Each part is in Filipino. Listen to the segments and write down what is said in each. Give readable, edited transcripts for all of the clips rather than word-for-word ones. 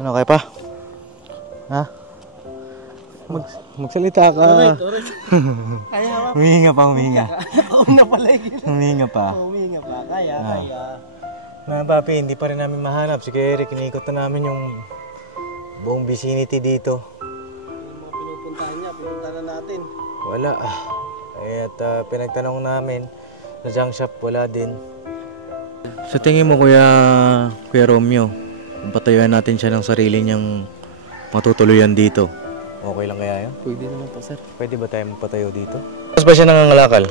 Ano kaya pa? Ha? Magsalita ka. Alright. Humihinga pa, humihinga. Una pala yun. Humihinga pa. Huminga pa. Kaya. Mga papi, hindi pa rin namin mahanap. Si Eric, inikot na namin yung buong vicinity dito. Yung mga pinupuntahan niya, pinupuntahan na natin. Wala. At pinagtanong namin sa junk shop, wala din. Sa tingin mo, Kuya Romeo, patayuan natin siya ng sarili niyang matutuluyan dito. Okay lang kaya yun? Pwede naman po, sir. Pwede ba tayo magpatayo dito? Mas ba siya nangangalakal?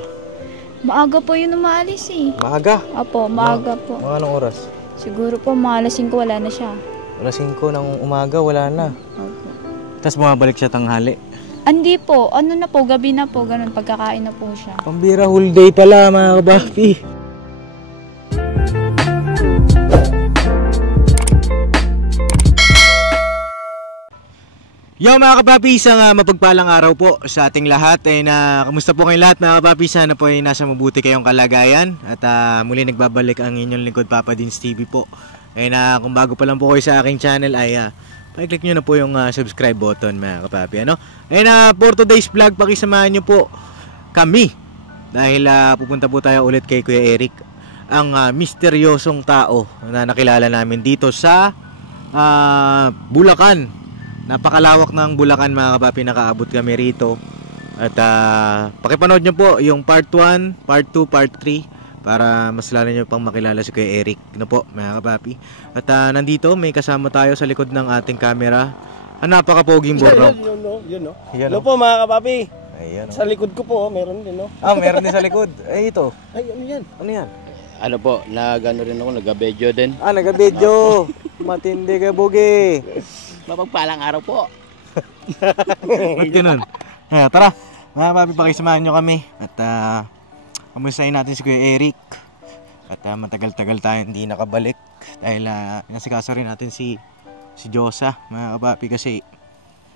Maaga po yun umaalis eh. Maaga? Opo, maaga po. Mga anong oras? Siguro po mga alas 5 wala na siya. Alas 5 ng umaga, wala na. Opo. Tapos bumabalik siya tanghali. Hindi po, ano na po, gabi na po, ganun, pagkakain na po siya. Pambira whole day pala mga kabapi. Yo mga kapapi, isang mapagpalang araw po sa ating lahat. Kamusta po kayong lahat mga kapapi? Sana po ay nasa mabuti kayong kalagayan. At muli nagbabalik ang inyong lingkod, Papa Dins TV po. Kung bago pa lang po kayo sa aking channel ay pa-click nyo na po yung subscribe button mga kapapi. For today's vlog, pakisamahan nyo po kami. Dahil pupunta po tayo ulit kay Kuya Eric, ang misteryosong tao na nakilala namin dito sa Bulacan. Napakalawak ng Bulacan mga kapapi, nakaabot kami rito. At pakipanood nyo po yung part 1, part 2, part 3 para mas lalo nyo pang makilala si Kuya Eric na po mga kapapi. At nandito may kasama tayo sa likod ng ating camera. Napakapoging Bornok. Yun no. Hello po mga kapapi. Ayan, Sa likod ko po, meron din no. meron din sa likod. Ito. Ay, ano yan? Ano yan? Ano po, nag-ano rin ako, nag-video din. Nagabidyo. Matindi ka, Bugi. Mapagpalang araw po. Ba't ganun? Tara, mga papi, pakisamahan nyo kami. At kamustahin natin si Kuya Eric. At matagal-tagal tayo hindi nakabalik. Dahil nasikaso rin natin si Josa, mga kapapi, kasi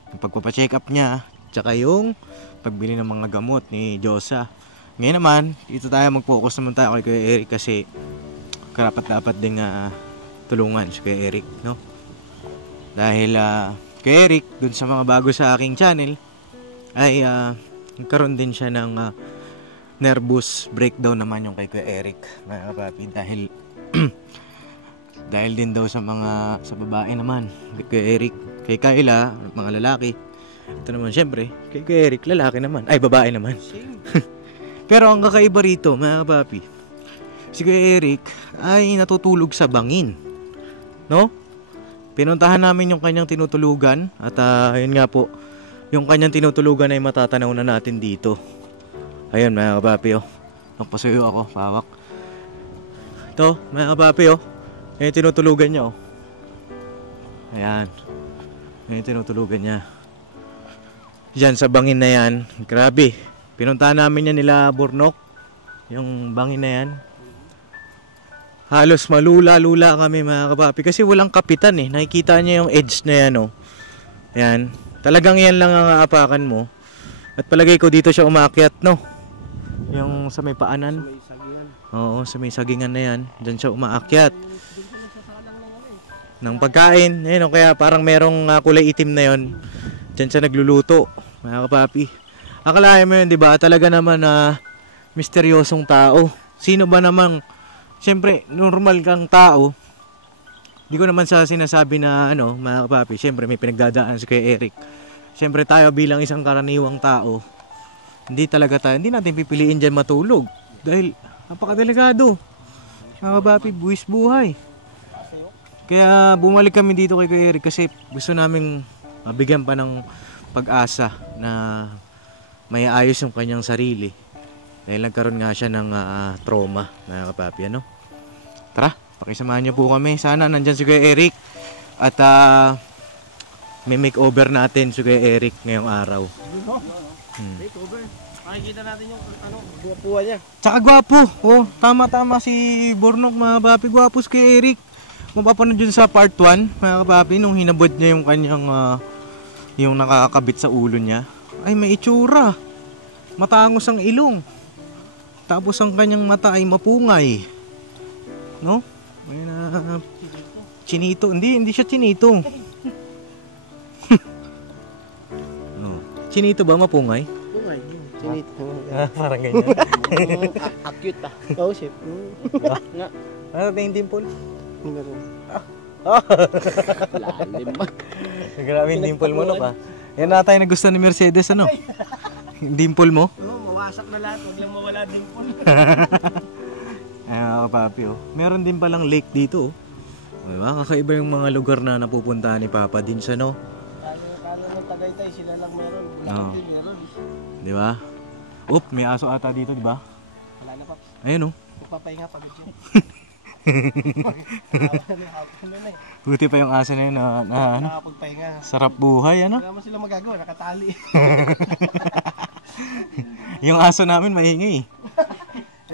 yung pagpapacheck up niya, tsaka yung pagbili ng mga gamot ni Josa. Ngayon naman, dito tayo mag-focus naman tayo kay Kuya Eric kasi karapat-dapat ding tulungan si Kuya Eric, no? Dahil kay Eric, dun sa mga bago sa aking channel, ay nagkaroon din siya ng nervous breakdown naman yung kay Kuya Eric, mga kapapi. Dahil din daw sa babae naman, kay Kuya Eric, kay Kayla, mga lalaki. Ito naman syempre, kay Kuya Eric, lalaki naman, ay babae naman. Pero ang kakaiba rito, mga kapapi, si Kuya Eric ay natutulog sa bangin, no? Pinuntahan namin yung kanyang tinutulugan at ayun nga po, yung kanyang tinutulugan ay matatanaw na natin dito. Ayun mga kapapi, nagpasuyo ako, pawak. Ito mga kapapi, yung tinutulugan niya. Ayan, yung tinutulugan niya. Diyan sa bangin na yan, grabe. Pinuntahan namin yan nila Bornok, yung bangin na yan. Halos malula-lula kami mga kapapi kasi walang kapitan eh. Nakikita niya yung edge na yan Ayan. Talagang yan lang ang aapakan mo. At palagay ko dito siya umaakyat, no? Yung sa may paanan. May sagingan. Oo, sa may sagingan na yan. Diyan siya umaakyat. Ng pagkain. Ayun, kaya parang merong kulay itim na yon. Diyan siya nagluluto mga kapapi. Akalain mo yun, di ba? Talaga naman misteryosong tao. Sino ba namang, siyempre, normal kang tao. Di ko naman sa sinasabi na mga kapapi, siyempre may pinagdadaan si Kuya Eric. Siyempre tayo bilang isang karaniwang tao, hindi natin pipiliin dyan matulog. Dahil napakadelikado. Mga kapapi, buwis buhay. Kaya bumalik kami dito kay Kuya Eric kasi gusto namin mabigyan pa ng pag-asa na may ayos yung kanyang sarili. Dahil nagkaroon nga siya ng trauma, mga kapapi, Tara, pakisamahan niyo po kami. Sana nandyan si Kuya Eric. At may makeover natin si Kuya Eric ngayong araw. Makeover. Makikita natin yung guwapuhan niya. Tsaka gwapo. Tama-tama si Bornok, mga kapapi. Gwapo si Kuya Eric. Mapapanood dyan sa part 1, mga kapapi, nung hinabod niya yung kanyang yung nakakabit sa ulo niya. Ay, may itsura. Matangos ang ilong. Tapos ang kanyang mata ay mapungay. No? May chinito. Hindi siya chinito. Oh. Chinito ba mapungay? Bungay. Chinito. Parang ganyan. Cute ah. Oh, chef. Nga. Ano na yung dimple? Meron. Lalim ba? Grabe yung dimple mo, no pa? Yan na tayo nagustuhan ni Mercedes, ano? Yung dimple mo? Oo, mawasak na lahat. Huwag lang mawala din po. Ay, mga kapapi, oh. Meron din palang lake dito, oh. Diba? Kakaiba yung mga lugar na napupuntahan ni Papa din sa, no? Kala ng Tagaytay, sila lang meron. Oo. Din meron. Diba? Oop, may aso ata dito, diba? Wala na, Paps. Ayun, oh. Magpapahinga pagod yun. Buti pa yung aso na yun na ano, Nakapagpahinga. sarap buhay, ano? Wala mo sila magagawa, nakatali. Yung aso namin maingay.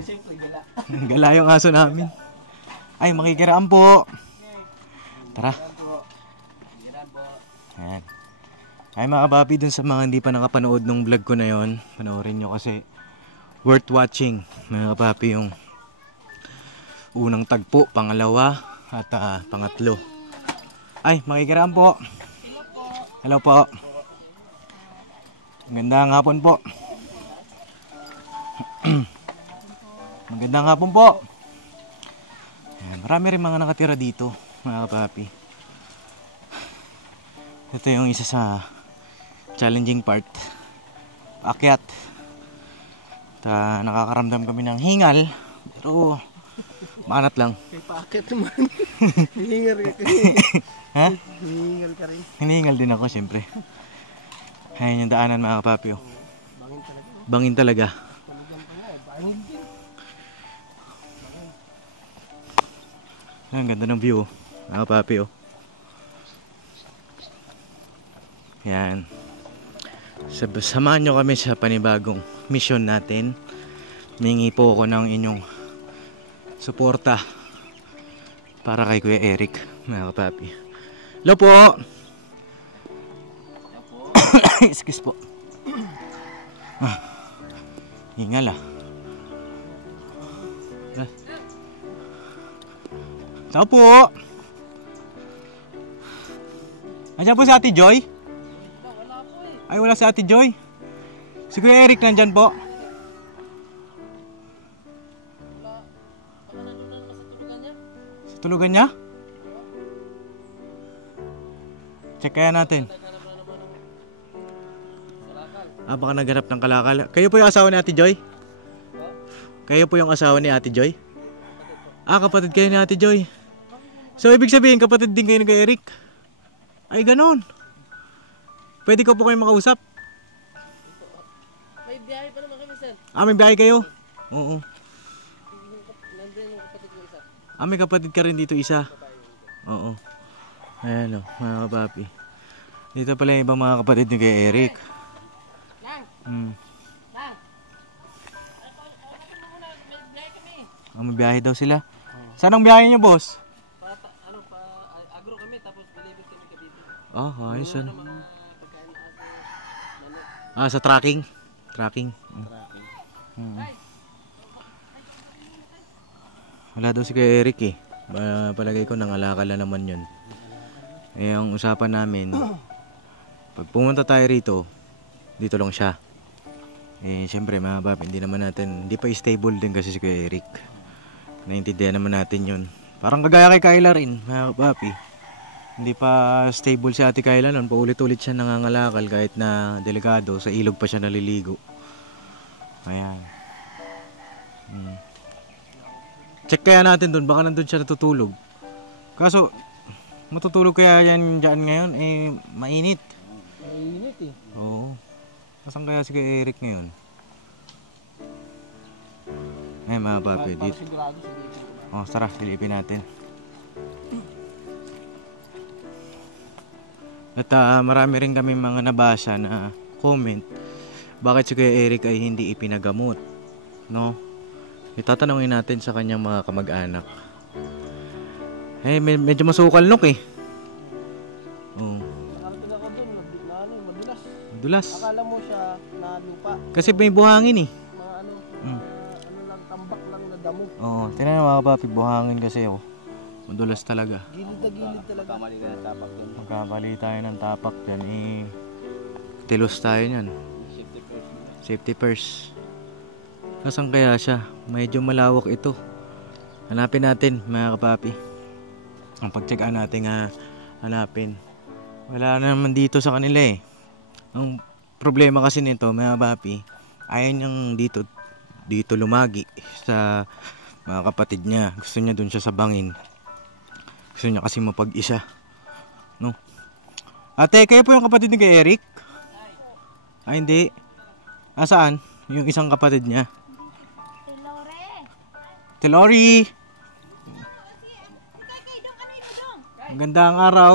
Siyempre, gala. Gala yung aso namin. Ay, makikiraan po. Tara. Ayan. Ay mga kapapi, dun sa mga hindi pa nakapanood ng vlog ko na yon, panoorin nyo kasi worth watching mga kapapi, yung unang tagpo, pangalawa at pangatlo. Ay, makikiraan po. Hello po. Magandang hapon po. Magandang hapon po. Ayan, marami rin mga nakatira dito mga kapapi. Ito yung isa sa challenging part, paakyat. Nakakaramdam kami ng hingal, pero maanat lang. Kay paakit naman. Hihingal ka kasi. Ha? Hihingal ka rin. Hinihingal din ako siyempre. Ayan yung daanan mga kapapi, oh. Bangin talaga. Bangin talaga. Talagang pa nga, bangin din. Ang ganda ng view, oh. Mga kapapi, oh. Yan. Samahan nyo kami sa panibagong mission natin. Mingi po ako ng inyong suporta para kay Kuya Eric, mga kapapi. Hello po! Excuse po. Hingal ah. Hello po! Nandiyan po si Ate Joy? Ay, wala si Ate Joy. Si Kuya Eric nandyan po. Sa tulugan niya? Check kaya natin. Baka naghanap ng kalakal. Kayo po yung asawa ni Ate Joy? Kayo po yung asawa ni Ate Joy? Kapatid kayo ni Ate Joy. So, ibig sabihin, kapatid din kayo ni Kuya Eric? Ay, ganun. Pwede ko po kayo makausap? May biyahe pa naman kami, sir. May biyahe kayo? Oo. Nandun yung kapatid ko isa. May kapatid ka rin dito isa? Oo. Ayan o, mga kapapi. Dito pala yung ibang mga kapatid ni kay Eric. Lang! May biyahe daw sila. Saan ang biyahe niyo, boss? Agro kami, tapos balibot kami ka dito. Ayos ano. Sa tracking. Wala daw si kay Eric eh. Palagay ko nangalakal na naman yun. Ang usapan namin, pag pumunta tayo rito, dito lang siya. Siyempre mga bab, hindi pa stable din kasi si Kuya Eric. Naintindihan naman natin yun. Parang kagaya kay Kyla rin, mga papi. Hindi pa stable si Ate Kyla nun. Paulit-ulit siya nangangalakal kahit na delikado. Sa ilog pa siya naliligo. Ayan. Check kaya natin dun. Baka nandun siya natutulog. Kaso, matutulog kaya yan dyan ngayon? Mainit. Mainit eh. Oo. Nasaan kaya si Kuya Eric ngayon? Mga papi. Para sigurado sa dito. Tara, silipin natin. At marami rin kami mga nabasa na comment bakit si Kuya Eric ay hindi ipinagamot, no? Itatanungin natin sa kanyang mga kamag-anak. Medyo masukal nok eh. Nakarating ako dun, madulas. Dulas. Akala mo siya na lupa. Kasi may buhangin eh. Mga ano lang, tambak lang na damo. Tinan mo mga papi, buhangin kasi ako. Madulas talaga. Gilid na gilid talaga. Kamali ka ng tapak doon. Magkakali tayo ng tapak dyan, tilos tayo nyan. Safety first. Safety first. Nasaan kaya siya? Medyo malawak ito. Hanapin natin mga kapapi. Ang pagtsagaan natin hanapin. Wala na naman dito sa kanila eh. Ang problema kasi nito mga kapapi, ayaw niyang dito lumagi sa mga kapatid niya. Gusto niya dun siya sa bangin. Gusto niya kasi mapag-isa. No? Ate, kayo po yung kapatid ni kay Eric? Ay, hindi. Saan? Yung isang kapatid niya. Telori! Magandang araw.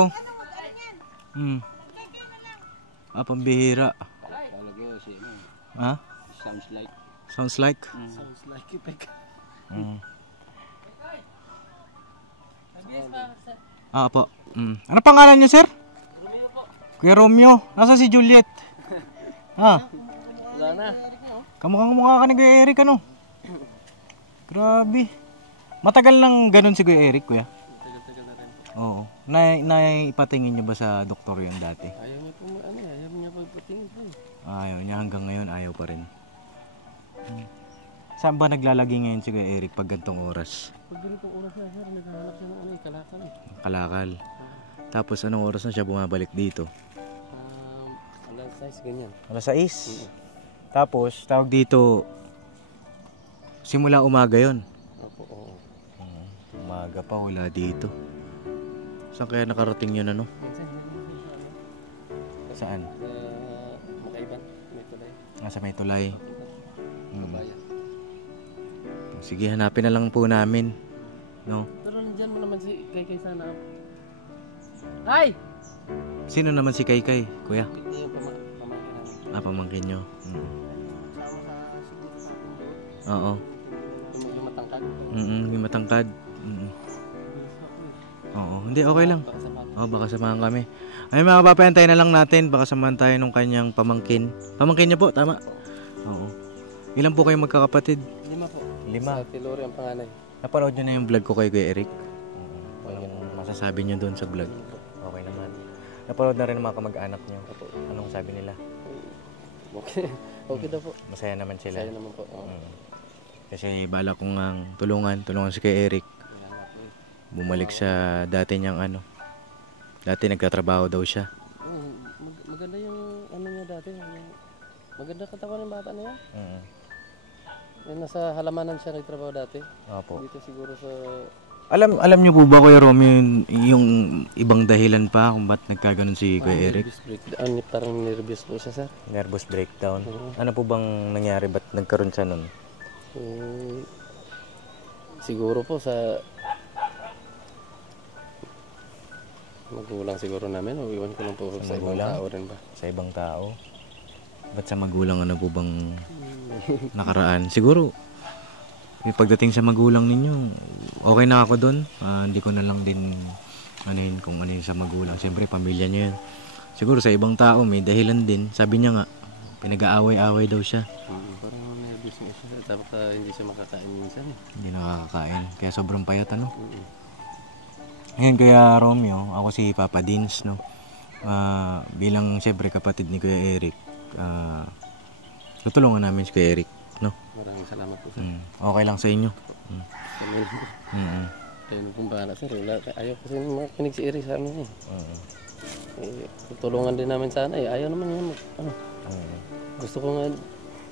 Pambihira. Talaga si ano. Ha? Sounds like. Sounds like? Sounds like ipek. Po. Ano pangalan niya, sir? Romeo po. Kuya Romeo. Nasa si Juliet? Ha? Wala na. Kamukhang mukha ka ni Kuya Eric, ano? Grabe. Matagal nang ganun si Kuya Eric, kuya? Tagal-tagal na rin. Oo. Naipatingin niyo ba sa doktor yun dati? Ayaw niya po ayaw niya pagpatingin po. Ayaw niya, hanggang ngayon ayaw pa rin. Saan ba naglalagi ngayon si Kuya Eric pag gantong oras? Pag ganitong oras na sir, naghahanap siya ng kalakal. Kalakal. Tapos anong oras na siya bumabalik dito? Alas 6 ganyan. Alas 6. Tapos tawag dito, simula umaga yon. Opo, oo. Umaga pa, wala dito. Saan kaya nakarating yun, ano? Minsan, Saan? Makaiban, may tulay. Nasa may tulay. Kabayan. Sige, hanapin na lang po namin. No? Pero nandiyan mo naman si Kay sana. Ay! Sino naman si Kaykay, kuya? Hindi yung pamangkin namin. Pamangkin nyo. Sama sa siguro sa akin. Oo. Yung matangkad. Yung matangkad. Oo, hindi, okay lang. Baka samahan. Baka samahan kami. Ay, mga papayantay na lang natin. Baka samahan tayo nung kanyang pamangkin. Pamangkin niya po, tama? Oo. Ilan po kayo magkakapatid? 5 po. 5. Sa Tilori ang panganay. Napanood nyo na yung vlog ko kay Kuya Eric? Anong masasabi nyo doon sa vlog? Okay naman. Napanood na rin ng mga kamag-anak nyo. Anong sabi nila? Okay. Okay daw po. Masaya naman sila. Saya naman po. Oo. Kasi bala kong tulungan si Kuya Eric. Kaya nga po eh. Bumalik sa dati niyang dati nagtatrabaho daw siya. Maganda yung ano niya dati. Maganda katawan ng bata na yan. Yung nasa halamanan siya nagtrabaho dati. Opo. Dito siguro sa... Alam niyo po ba Kuya Romeo yung ibang dahilan pa kung ba't nagkaganon si Kuya Eric? Nervous breakdown. Parang nervous po siya, sir. Nervous breakdown. Ano po bang nangyari? Ba't nagkaroon siya nun? Siguro po sa magulang siguro namin. O iwan ko lang po sa ibang magulang? tao rin ba? Sa ibang tao? Ba't sa magulang ano po bang nakaraan? Siguro, pagdating sa magulang ninyo, okay na ako doon. Hindi ko na lang din anuhin kung ano yung sa magulang. Siyempre, pamilya niya yun. Siguro sa ibang tao, may dahilan din. Sabi niya nga, pinag-aaway-aaway daw siya. Parang nervous nga siya. Tapos hindi siya makakain minsan eh. Hindi nakakakain. Kaya sobrang payat, ano? Ngayon, Kuya Romeo, ako si Papa Dins, no? Bilang siyempre kapatid ni Kuya Eric, tutulungan namin si Kuya Eric, no? Maraming salamat po, sir. Okay lang sa inyo. Kami lang po. Tayo na pong bahala, sir. Ayaw kasi makinig si Eric sa amin eh. Tutulungan din namin sana eh. Ayaw naman yun. Gusto ko nga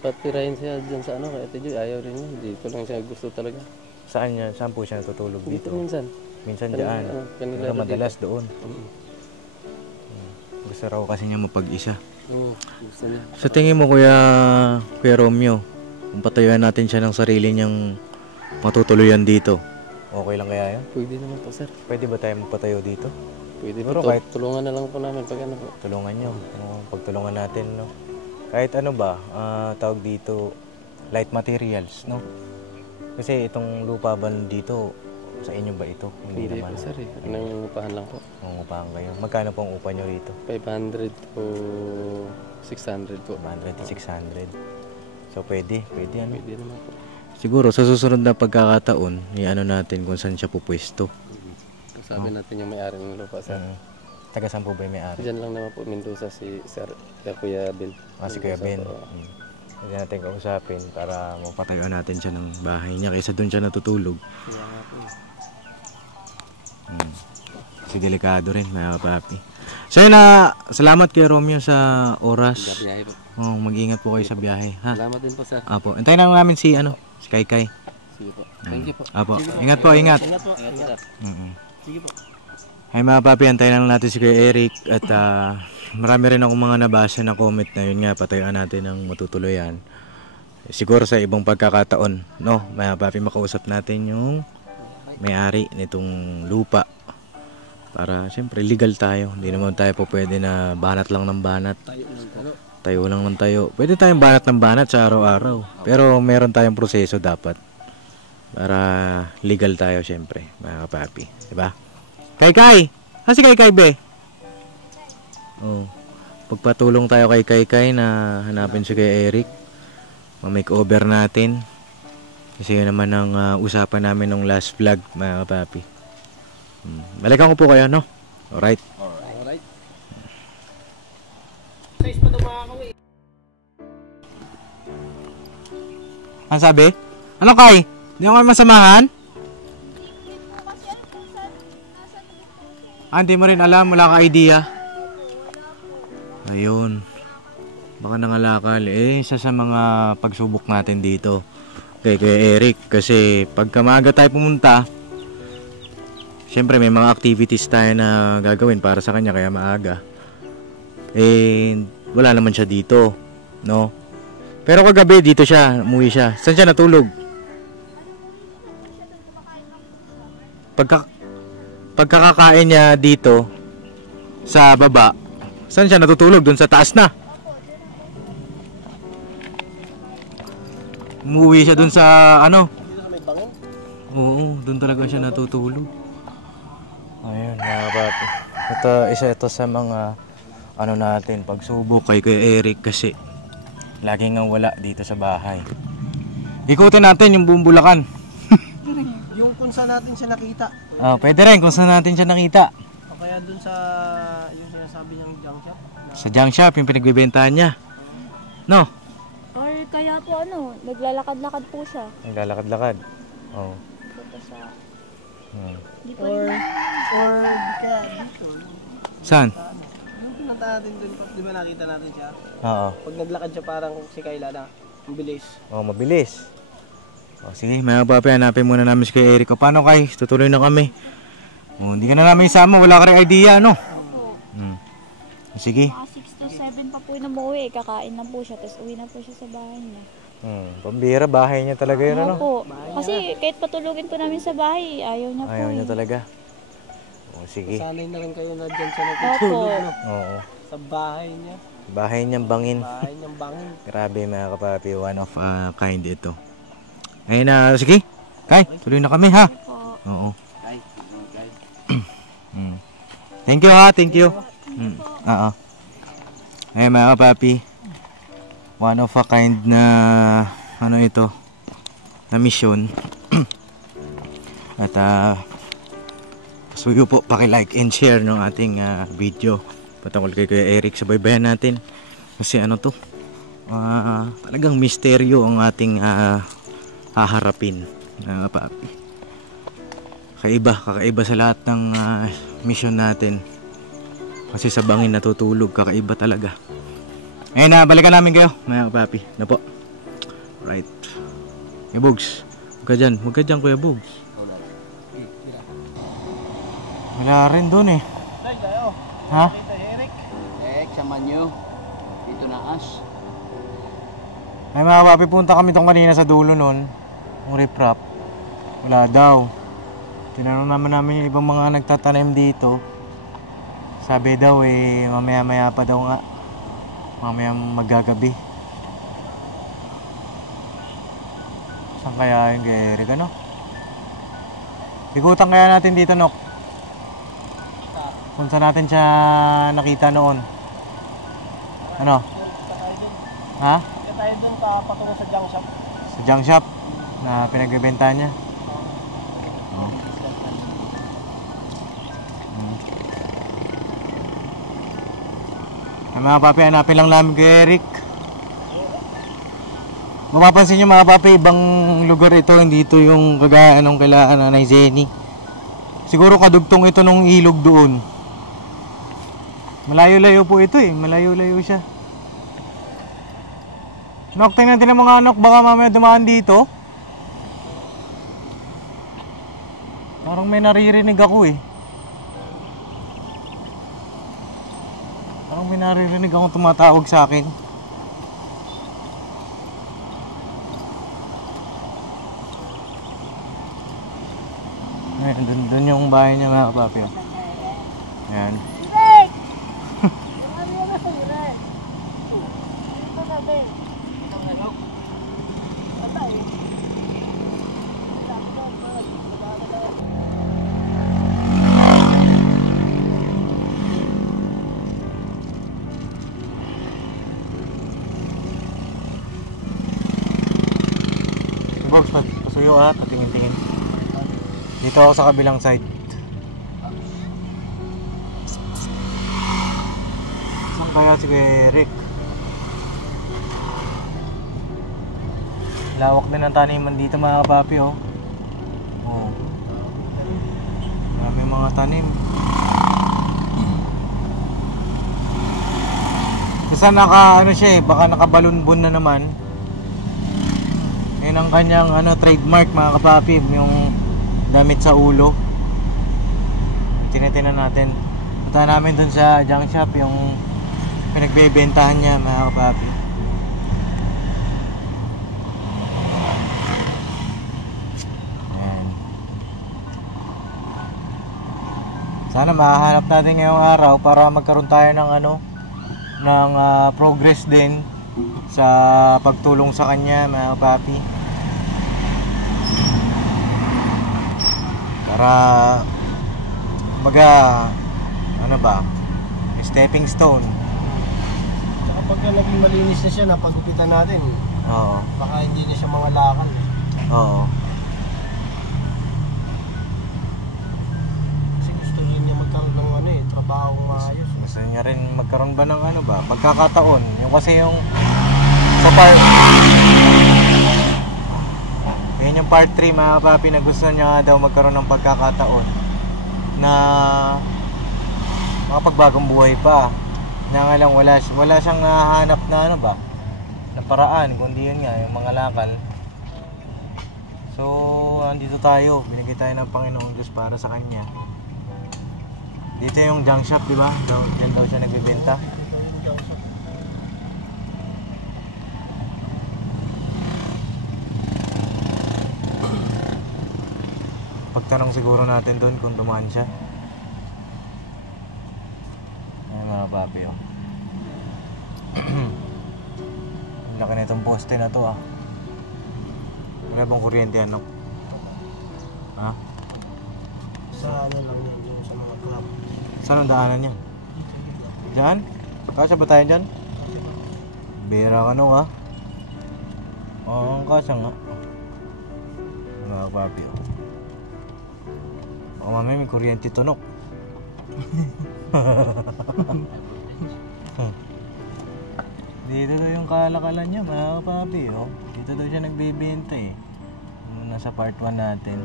patirahin siya dyan sa kay Ate Joy. Ayaw rin niya. Dito lang siya gusto talaga. Saan po siya natutulog Dito dito? minsan. Minsan dyan. Pero madalas doon. Gusto raw kasi niya mapag-isa. Gusto niya. Sa tingin mo Kuya Romeo, kung patayuan natin siya ng sarili niyang matutuluyan dito, okay lang kaya yan? Pwede naman po, sir. Pwede ba tayo magpatayo dito? Pwede Pero po. kahit- Tulungan na lang po namin pag ano po. Tulungan nyo. Pagtulungan natin, no? Kahit ano ba, tawag dito, light materials, no? Kasi itong lupa ba dito, sa inyo ba ito? Hindi Hindi naman. po, sir. Nangungupahan lang po. Mangungupahan kayo. Magkano pong upa nyo rito? 500 po, 600 po. 100 to 600. So pwede ano? Pwede naman po. Siguro sa susunod na pagkakataon, i-ano natin kung saan siya pupwesto. Sabi natin yung may-ari ng lupa sir. Taga saan po ba yung may-ari? Diyan lang naman po Mendoza si Sir Kuya Bill. Si Kuya Ben. Pwede natin kausapin para mapatayo natin siya ng bahay niya kaysa doon siya natutulog. Kasi delikado rin mga kapapi. So yun na, salamat kay Romeo sa oras. Biyahe po. Mag-ingat po kayo sa biyahe. Ha? Salamat din po sir. Apo. Antayin lang namin si Kaykay. Sige po. Thank you po. Apo. Ingat po, ingat. Ingat po. Ingat. Sige po. Ay mga papi, antayin lang natin si Kuya Eric at marami rin akong mga nabasa na comment na yun nga, patayuan natin ng matutuluyan. Siguro sa ibang pagkakataon, no? Mga papi, makausap natin yung may-ari nitong lupa. Para siyempre legal tayo. Hindi naman tayo po pwede na banat lang ng banat. Tayo lang ng tayo. Pwede tayong banat ng banat sa araw-araw. Pero meron tayong proseso dapat. Para legal tayo siyempre, mga papi. Diba? Kaykay! Si Kaykay be? Oh. Pagpatulong tayo kay Kaykay na hanapin si Kuya Eric. Ma-makeover natin. Kasi yun naman ang usapan namin nung last vlog, mga kapapi. Balikan ko po kayo, no? Alright. Alright. Ano sabi? Ano Kay? Hindi ako kayo masamahan? Hindi mo rin alam, wala ka idea. Ayun. Baka nangalakal. Isa sa mga pagsubok natin dito kay Kuya Eric. Kasi pagka maaga tayo pumunta, syempre may mga activities tayo na gagawin para sa kanya kaya maaga. Wala naman siya dito, no? Pero kagabi dito siya, umuwi siya. Saan siya natulog? Pagkakakain niya dito sa baba, saan siya natutulog? Doon sa taas na. Umuwi siya doon sa ano? Oo, doon talaga siya natutulog. Ayun, mga papi. Isa ito sa mga ano natin, pagsubok kay Kuya Eric kasi lagi nga wala dito sa bahay. Ikutin natin yung buong Bulacan. Yung kung saan natin siya nakita. Pwede rin kung saan natin siya nakita. O kaya dun sa yung sinasabi niyang junk shop. Sa junk shop, yung pinagbibentahan niya. No? Or kaya po naglalakad-lakad po siya. Naglalakad-lakad. Oo. Punta sa... Di po Or kaya dito. Saan? Yung pinunta natin dun, di ba nakita natin siya? Oo. Pag naglakad siya parang si Kayla na, ang bilis. Mabilis. Sige, mga papi, hanapin muna namin si Kuya Eric. Paano Kay? Tutuloy na kami. Hindi ka na namin isama. Wala ka rin idea, no? Sige. Mga 6 to 7 pa po yung umuwi. Kakain na po siya. Tapos uwi na po siya sa bahay niya. Pambira, bahay niya talaga yun, ano? Opo. Kasi kahit patulugin po namin sa bahay, ayaw niya po. Ayaw niya talaga. Sige. Sanay na rin kayo na dyan siya Opo. natutulog, no? Oo. Sa bahay niya. Bahay niyang bangin. Bahay niyang bangin. Grabe mga kapapi, one of a kind ito. Ayun na, sige. Kay, tuloy na kami ha. Oo. Thank you ha, thank you. Oo. Ayun mga kapapi, one of a kind na ano ito, na mission. At pasuyo po, paki-like and share ng ating video patungkol kay Kuya Eric. Sabaybayan natin kasi ano to, talagang misteryo ang ating haharapin, mga papi. Kakaiba sa lahat ng mission natin. Kasi sa bangin natutulog, kakaiba talaga. Ngayon na, balikan namin kayo, mga papi. Na po. Right. Kuya Bugs, huwag ka dyan Kuya Bugs. Wala rin doon eh. Ha? Sama nyo. Dito na as. Ay mga papi, punta kami tong kanina sa dulo nun. Yung riprap. Wala daw. Tinanong namin yung ibang mga nagtatanim dito. Sabi daw mamaya-maya pa daw nga. Mamaya magagabi. Saan kaya yung kay Eric, ano? Ikutan kaya natin dito, Nok. Kung saan natin siya nakita noon. Ano? Ha? Kaya tayo dun patungo sa junk shop. Sa junk shop na pinagbebentahan niya. Ay, mga papi, hanapin lang namin kay Eric. Mapapansin nyo mga papi, ibang lugar ito, hindi ito yung kagaya nung kailangan Nanay Jenny. Siguro kadugtong ito nung ilog doon. Malayo-layo po ito eh, malayo-layo siya. Nok, tingnan din ang mga anok, baka mamaya dumaan dito. Parang may naririnig ako eh. Parang may naririnig akong tumatawag sa akin. Ayan, dun yung bahay niya mga kapapi. Ayan. Box, pasuyo at patingin-tingin. Dito ako sa kabilang side. Saan kaya si Eric? Lawak din ang taniman dito mga kapapi oh. Oh. Marami mga tanim. Kasi naka ano siya eh, baka nakabalunbon na naman. Yan ang kanyang trademark mga kapapi, yung damit sa ulo. Tinitinan natin. Punta namin dun sa junk shop, yung pinagbebentahan niya mga kapapi. Ayan. Sana mahahanap natin ngayong araw para magkaroon tayo ng ng progress din sa pagtulong sa kanya mga kapapi. Para stepping stone. Tsaka pagka naging malinis na siya, napagupitan natin. Oo. Baka hindi na siya mga lakal. Oo. Kasi gusto rin niya magkaroon ng trabaho maayos. Gusto niya rin magkaroon ba ng pagkakataon. Yung kasi yung sa part yan yung part 3 mga papi, na gusto niya daw magkaroon ng pagkakataon na makapagbagong buhay pa. Kaya nga lang wala siyang nahanap na na paraan, kundi yun nga yung mga lakal. So andito tayo, binigay tayo ng Panginoong Diyos para sa kanya. Dito yung junk shop, di ba? Diyan daw siya nagbebenta. Pagtanong siguro natin doon kung dumaan siya. Ayan mga papi oh. Ang laki na itong poste na to ah. Wala bang kuryente ano? Ha? Sa lang yun, sa mga club. Saan ang daanan niya? Diyan? Kasya ba tayo dyan? Bira ka no ha? Oo, kasya nga. Mga papi oh. O mamaya may kuryente tunok. Dito daw yung kalakalan niya mga kapapi oh. Dito daw siya nagbibenta eh. Nasa part 1 natin.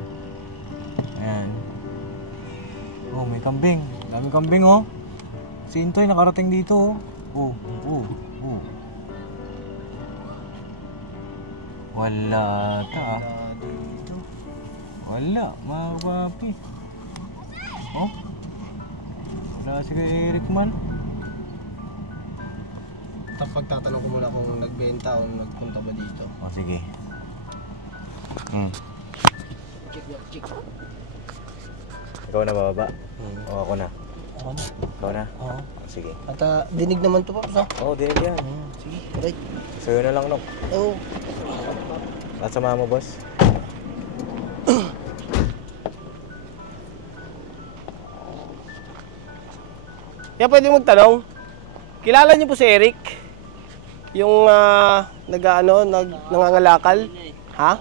Ayan. Oh, may kambing. Dami kambing oh. Si Intoy nakarating dito oh. Oh. Wala ta. Wala mga kapapi. Oh? Wala si Eric man. Tapos pagtatanong ko muna kung nagbenta o nagpunta ba dito. O sige. Check. Ikaw na bababa? O ako na? Ako na. Ikaw na? Oo. Sige. At dinig naman to pa. Oo, dinig yan. Sige, right. Sa'yo na lang, no? Oo. At sama mo, boss? Kaya pwede magtanong, kilala niyo po si Eric? Yung nangangalakal? Ha?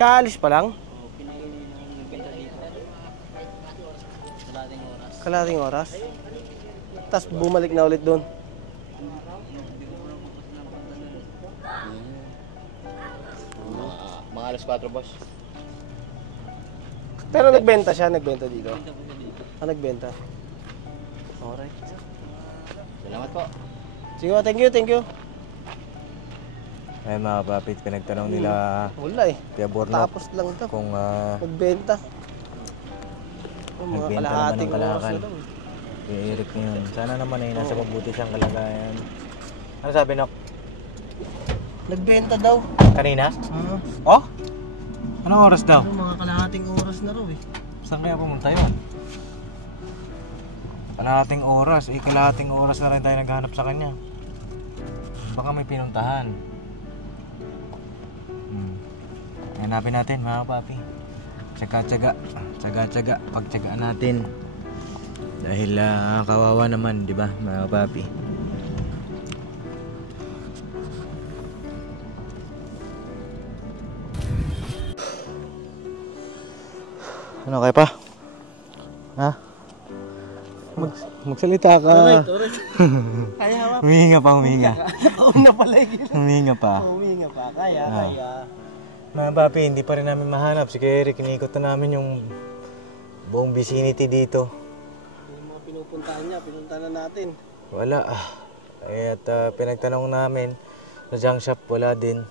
Kaalis pa lang? Kalating oras? Tapos bumalik na ulit doon. Mga alas 4, boss. Pero nagbenta siya, nagbenta dito. Nagbenta. Alright. Salamat po. Sige, thank you, thank you. Ay mga kapapit, pinagtanong nila Wala eh. Kuya Borno Tapos lang to. kung Nagbenta. Mga nagbenta naman kalahating ng oras kalakal. na daw. Kay Eric ngayon. Sana naman ay nasa mabuti siyang kalagayan. Ano sabi, Nok? Nagbenta daw. Kanina? Oh? Anong oras daw? Mga kalahating oras na raw eh. Saan kaya pumunta yun? Kalahating oras. Kalahating oras na rin tayo naghanap sa kanya. Baka may pinuntahan. Hanapin natin mga papi. Tsaga-tsaga. Tsaga-tsaga. Pagtsagaan natin. Dahil kawawa naman, di ba mga papi? Ano kaya pa? Ha? Magsalita ka. Alright. Kaya hawak. Humihinga pa, humihinga. Una pala eh. Humihinga pa. Huminga pa. Kaya. Mga papi, hindi pa rin namin mahanap. Si Kuya Eric, inikot na namin yung buong vicinity dito. Yung mga pinupuntahan niya, pinuntahan na natin. Wala. At pinagtanong namin sa junk shop, wala din.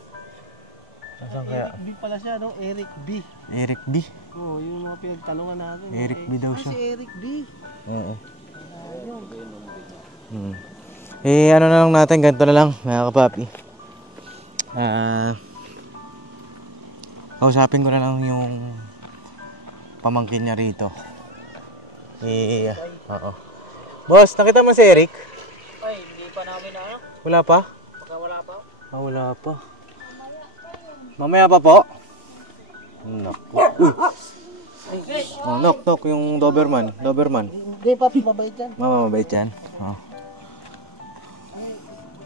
Saan kaya? Eric B pala siya, no? Eric B. Eric B? Oo, yung mga pinagtanungan natin. Eric B daw siya. Si Eric B. Oo. Ano na lang natin, ganito na lang, mga kapapi. Kausapin ko na lang yung pamangkin niya rito. Oo. Boss, nakita mo si Eric? Ay, hindi pa namin na ano. Wala pa? Baka wala pa. Wala pa. Mamaya pa po? Naku. Knock, yung Doberman. Hindi pa, mabait yan. Mama, mabait yan.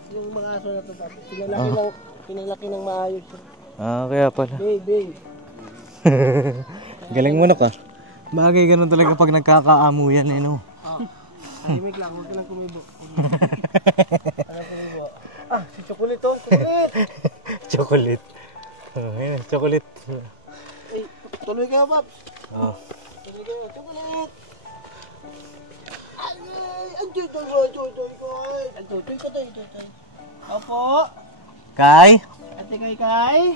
Yung mga aso na ito, pinalaki ng maayos. Kaya pala. Babe. Galing mo na ka. Bagay ganun talaga pag nagkakaamuyan eh, no? Tahimik lang, huwag ka lang kumibo. Si Chocolate to, Chocolate! Chocolate. Ayun, chocolate. Tuloy ka, Paps. Tuloy ka, Chocolate! Enjoy ka to. Opo. Kai? Ate Kai.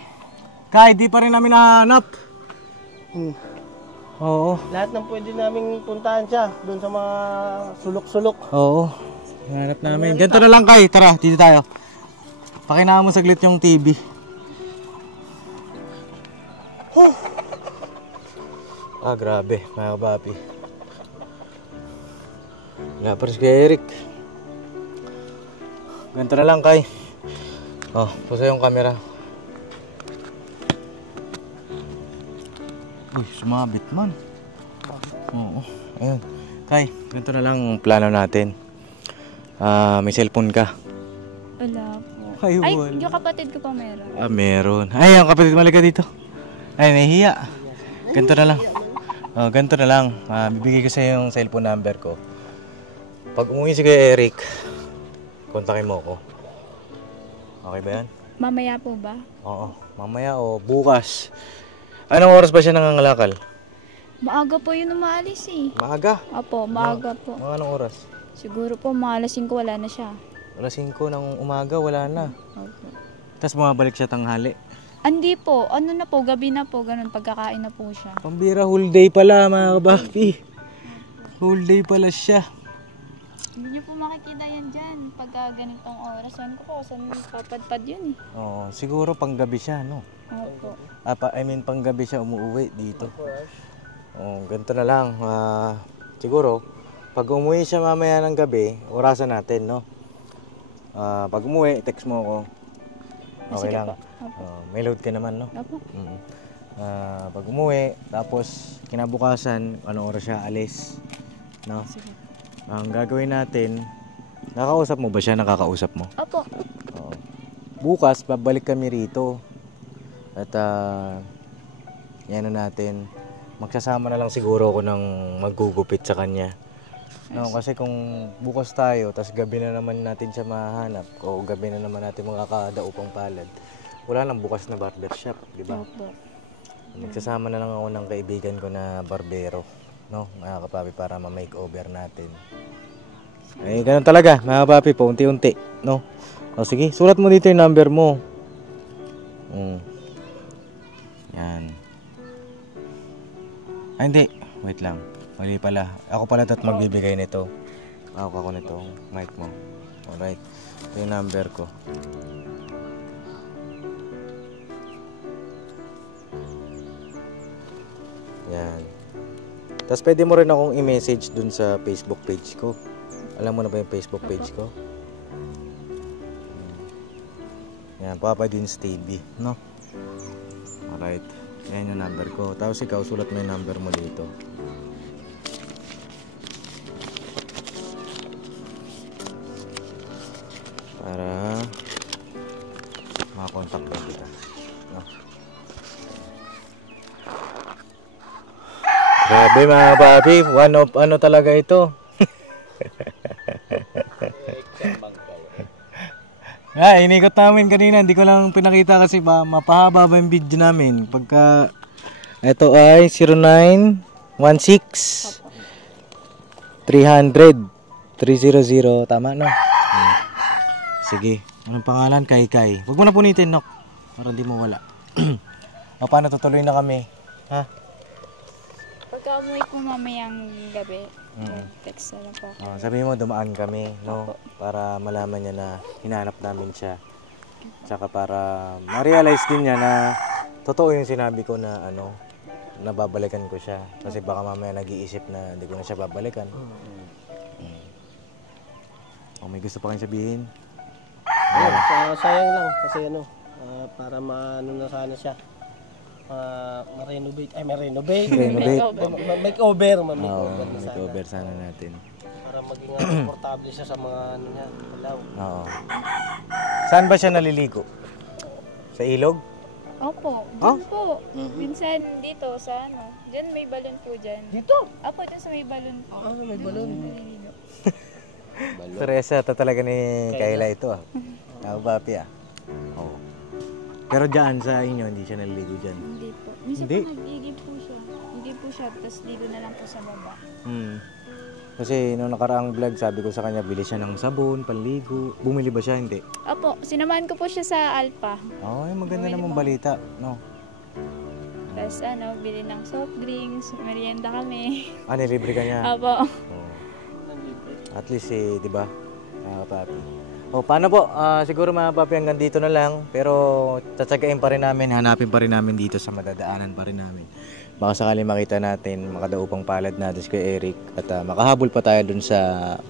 Kai, di pa rin namin nahanap. Oo. Lahat ng pwede naming puntahan siya. Doon sa mga sulok-sulok. Oo. Hanap namin. Ganito na lang, Kai. Tara, dito tayo. Pakinaan mo saglit yung TV. Grabe, mga kabapi. Wala pa rin si Eric. Ganito na lang, Kai. Pusa yung camera. Uy, sumabit man. Oo. Ayun. Kai, ganito na lang ang plano natin. May cellphone ka. Wala po. Ay, Ay, wala. yung kapatid ko pa meron. Meron. Ay, ang kapatid, mali ka dito. Ay, nahihiya. Ganito na lang. Ganito na lang. Bibigay ko sa yung cellphone number ko. Pag umuwi si Kuya Eric, kontakin mo ako. Okay ba yan? Mamaya po ba? Oo. Mamaya o bukas. Anong oras ba siya nangangalakal? Maaga po yun umaalis eh. Maaga. Opo, maaga po. Mga anong oras? Siguro po mga alas 5 wala na siya. Alas 5 ng umaga, wala na. Opo. Tapos bumabalik siya tanghali. Hindi po, ano na po, gabi na po, ganun, pagkakain na po siya. Pambira, whole day pala mga kabapi. Whole day pala siya. Hindi niyo po makikita yan dyan, pagka ganitong oras. Saan ko po, saan papadpad yun eh. Oo, siguro panggabi siya, no? Opo. Panggabi siya umuwi dito. Ganito na lang. Siguro, pag umuwi siya mamaya ng gabi, orasan natin, no? Pag umuwi, text mo ako. Okay Sige lang. po. Opo. May load ka naman, no? Opo. Pag umuwi, tapos kinabukasan, anong oras siya alis, no? Sige. Ang gagawin natin, nakakausap mo ba siya? Nakakausap mo? Opo. Oo. Bukas, babalik kami rito. At yan na natin. magsasama na lang siguro ako ng maggugupit sa kanya. No, kasi kung bukas tayo, tas gabi na naman natin siya mahanap, o gabi na naman natin makakadaupang palad, wala nang bukas na barbershop, di ba? Opo. Magsasama na lang ako ng kaibigan ko na barbero, no, mga kapapi, para ma-makeover natin. Eh, ganun talaga, mga kapapi, paunti-unti, no? O sige, sulat mo dito yung number mo. Yan. Ay, hindi. Wait lang. Mali pala. Ako pala magbibigay nito. Ako nitong mic mo. Alright. Ito yung number ko. Yan. Tapos pwede mo rin akong i-message dun sa Facebook page ko. Alam mo na ba yung Facebook page ko? Yan, Papa Dins TV, no? Alright. Yan yung number ko. Tapos ikaw, sulat mo yung number mo dito. Para makakontak ka kita. No? Grabe mga papi, one of ano talaga ito. Inikot namin kanina, hindi ko lang pinakita kasi mapahaba ba yung video namin. Pagka ito ay 0916 300 300, tama no? Sige, anong pangalan? Kai. Huwag mo na punitin, Nok, para hindi mo wala. O, paano tutuloy na kami? Ha? Pagka umuwi po mamayang gabi, text na lang po ako. Sabihin mo, dumaan kami, no? Para malaman niya na hinanap namin siya. Tsaka para ma-realize din niya na totoo yung sinabi ko na ano, nababalikan ko siya. Kasi baka mamaya nag-iisip na hindi ko na siya babalikan. O, may gusto pa kayong sabihin? Sayang lang kasi ano, para maano na sana siya. Ma-renovate. Makeover na sana. Makeover sana natin. Para maging komportable siya sa mga ano niya, alaw. Oo. Saan ba siya naliligo? Sa ilog? Opo, dyan po. Minsan dito sa ano, dyan may balon po dyan. Dito? Opo, dyan sa may balon po. May balon. Teresa, talaga ni Kayla ito ah. Ako papi ah. Oo. Pero dyan sa inyo, hindi siya naliligo dyan? Hindi po. Minsan Hindi? po nag-igib po siya. Igib po siya, tapos dito na lang po sa baba. Kasi nung nakaraang vlog, sabi ko sa kanya, bili siya ng sabon, panligo. Bumili ba siya? Hindi. Opo, sinamahan ko po siya sa Alpha. Ay, maganda namang balita, no? Tapos ano, bili ng soft drinks, merienda kami. Nilibre ka niya? Opo. At least di ba? Papi. Paano po? Siguro mga papi hanggang dito na lang. Pero tsatsagain pa rin namin, hanapin pa rin namin dito sa madadaanan pa rin namin. Baka sakali makita natin, makadaupang palad natin si Kuya Eric. At makahabol pa tayo dun sa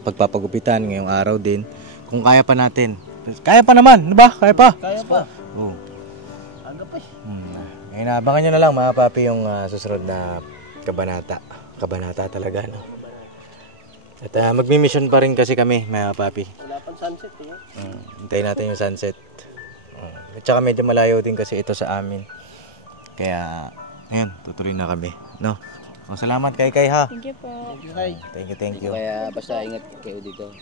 pagpapagupitan ngayong araw din. Kung kaya pa natin. Kaya pa naman, di ba? Kaya pa. Kaya pa. Oo. Aga pa Ngayon, abangan nyo na lang mga papi yung susunod na kabanata. Kabanata talaga, no? At magmi-mission pa rin kasi kami, mga papi. Wala pang sunset eh. Hintayin natin yung sunset. At saka medyo malayo din kasi ito sa amin. Kaya, ngayon, tutuloy na kami, no? Salamat kay ha. Thank you po. Thank you. Kaya basta ingat kayo dito.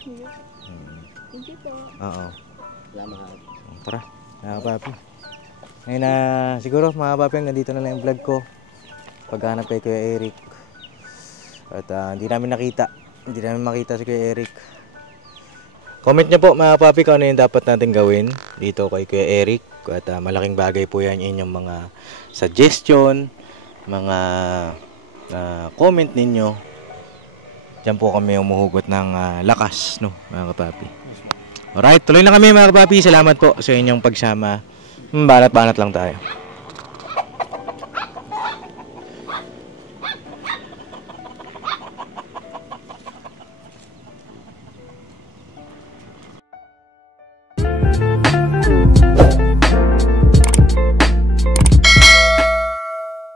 Thank you po. Oo. Salamat. Tara, mga papi. Ngayon siguro mga papi, hanggang dito na lang yung vlog ko. Paghanap kay Kuya Eric. At hindi namin makita si Kuya Eric. Comment nyo po mga papi kung ano yung dapat natin gawin dito kay Kuya Eric. At malaking bagay po yan inyong mga suggestion, mga comment ninyo. Diyan po kami umuhugot ng lakas, no, mga kapapi. Alright, tuloy na kami mga kapapi. Salamat po sa inyong pagsama. Banat-banat lang tayo.